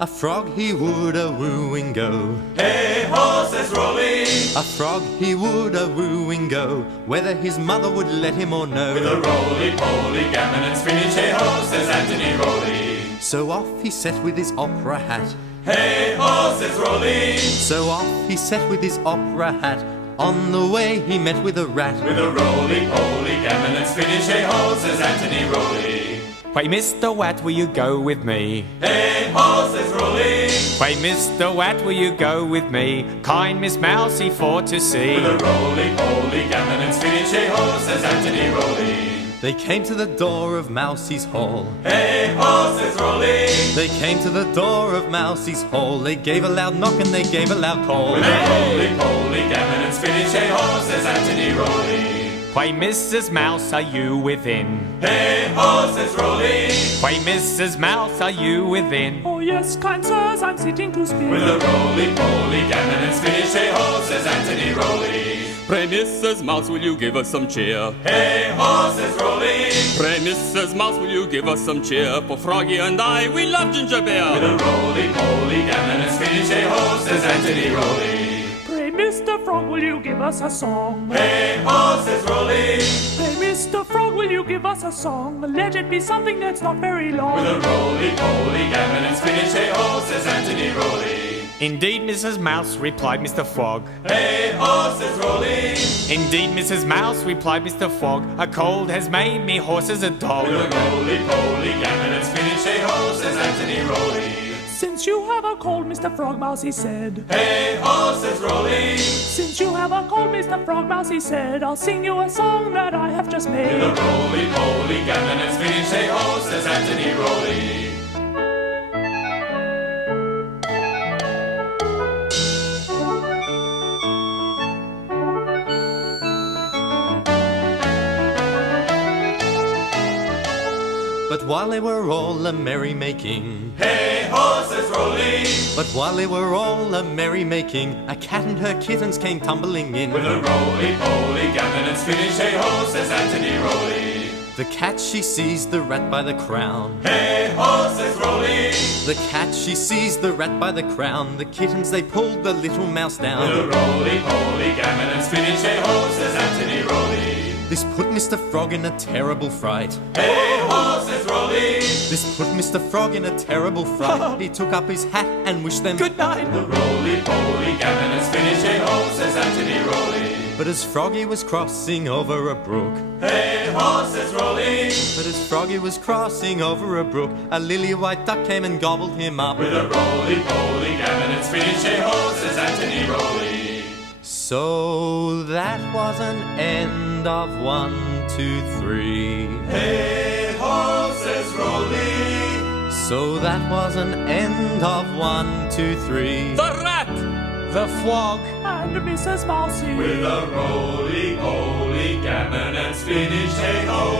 A frog he would a wooing go. Hey ho, says Rolly. A frog he would a wooing go, whether his mother would let him or no. With a roly-poly, gammon and spinach, hey ho, says Anthony Rolly. So off he set with his opera hat. Hey ho, says Rolly. So off he set with his opera hat. On the way he met with a rat. With a roly-poly, gammon and spinach, hey ho, says Anthony Rolly. Pray, Mr. Wat, will you go with me? Hey ho, says Rolly. Pray, Mr. Wat, will you go with me? Kind Miss Mousie for to see. With a roly-poly, gammon and spinach, hey ho, says Anthony Rolly. They came to the door of Mousie's hall. Hey ho, says Rolly. They came to the door of Mousie's hall. They gave a loud knock and they gave a loud call. With a roly-poly, gammon and spinach, hey ho, says Anthony Rolly. Pray, Mrs. Mouse, are you within? Hey ho, says Rolly. Pray, Mrs. Mouse, are you within? Oh yes, kind sirs, I'm sitting to spin. With a roly-poly, gammon and spinach, hey ho, says Anthony Rolly. Pray, Mrs. Mouse, will you give us some cheer? Hey ho, says Rolly. Pray, Mrs. Mouse, will you give us some cheer? For Froggy and I, we love ginger beer. With a roly-poly, gammon and spinach, hey ho, says Anthony Rolly. Pray, Mr. Frog, will you give us a song? Hey ho, says Rolly. Pray, Mr. Frog, will you give us a song? Let it be something that's not very long. With a roly-poly, gammon and spinach, hey ho, says Anthony Rolly. Indeed, Mrs. Mouse, replied Mr. Frog. Hey ho, says Rolly. Indeed, Mrs. Mouse, replied Mr. Frog. A cold has made me hoarse as a dog. With a roly-poly, gammon and spinach, hey ho, says Anthony Rolly. Since you have a cold, Mr. Frog Mouse, he said. Hey ho, says Rolly. Since you have a cold, Mr. Frog Mouse, he said, I'll sing you a song that I have just made. With a roly-poly, gammon and spinach, hey ho, says Anthony Rolly. But while they were all a merry-making, Hey ho, says Rolly. but while they were all a merry-making, a cat and her kittens came tumbling in. With a roly-poly, gammon and spinach, hey ho, says Anthony Rolly. The cat she seized the rat by the crown. Hey ho, says Rolly. The cat she seized the rat by the crown. The kittens they pulled the little mouse With a down. roly-poly, gammon and spinach, hey ho, says Anthony Rolly. This put Mr. Frog in a terrible fright. Hey ho, says Rolly. This put Mr. Frog in a terrible fright. He took up his hat and wished them Good night. The roly-poly, gammon and spinach, hey ho, says Anthony Rolly. But as Froggy was crossing over a brook, Hey ho, says Rolly. but as Froggy was crossing over a brook, a lily-white duck came and gobbled him up. With a roly-poly, gammon and spinach, hey ho, says Anthony Rolly. So that was an end of 1, 2, 3. Hey ho, says Rolly. So that was an end of 1, 2, 3. The rat! The Frog. And Mrs. Mousie. With a roly-poly, gammon and spinach, hey ho,